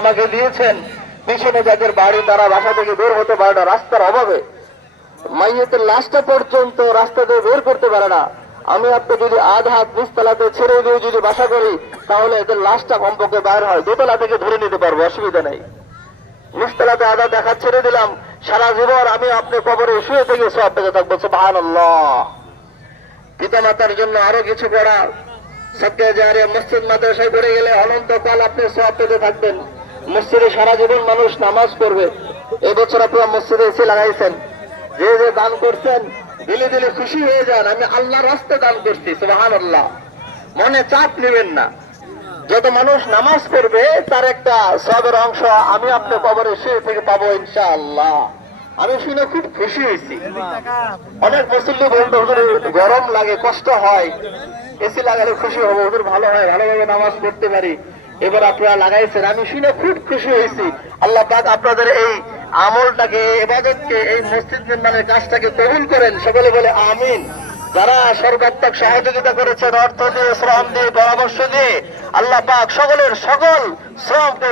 আমাকে দিয়েছেন, পিছনে যাদের বাড়ি তারা বাসা থেকে বের হতে পারে না রাস্তার অভাবে, মাইয়েতের লাশটা পর্যন্ত রাস্তা দিয়ে বের করতে পারে না। আমি আপনি যদি আধ হাত নিচতলাতে ছেড়ে দিয়ে যদি বাসা করি, তাহলে এদের লাশটা কমপক্ষে বাইর হয়, দোতলা থেকে ধরে নিতে পারবো, অসুবিধা নেই। নিচতলাতে আধা দেখা ছেড়ে দিলাম, সারা জীবন আমি আপনি কবরে শুয়ে থেকে সব পেতে থাকবো, সুবহানাল্লাহ। পিতা মাতার জন্য আরো কিছু করা, সবকে যারে মসজিদ মাদ্রাসায় পড়ে গেলে অনন্তকাল আপনি সব পেতে থাকবেন। মসজিদে সারা জীবন মানুষ নামাজ পড়বে। এবছর আপনারা মসজিদে এসে লাগাইছেন, যে যে দান করছেন দিলে দিলে খুশি হয়ে যান, আমি আল্লাহর রাস্তায় দান করছি, সুবহানাল্লাহ। মনে চাপ নেবেন না। যত মানুষ নামাজ পড়বে তার একটা সবের অংশ আমি আপনি কবরে শুয়ে থেকে পাবো ইনশাআল্লাহ। আমি শুনে খুব খুশি হয়েছি। অনেক মুসল্লি বলতে হুজুর গরম লাগে, কষ্ট হয়, এসি লাগালে খুশি হবো, হুজুর ভালো হয়, ভালোভাবে নামাজ পড়তে পারি। এবার আপনারা লাগাইছেন, আমি শুনে খুব খুশি হয়েছি। আল্লাহ পাক আপনাদের এই আমলটাকে, এই ইবাদতকে, এই মসজিদ নির্মাণের কাজটাকে কবুল করেন, সকলে বলে আমিন। যারা সর্বাত্মক সহযোগিতা করেছেন, অর্থ দিয়ে, শ্রম দিয়ে, পরামর্শ দিয়ে, আল্লাহ পাক সকলের সকল শ্রমকে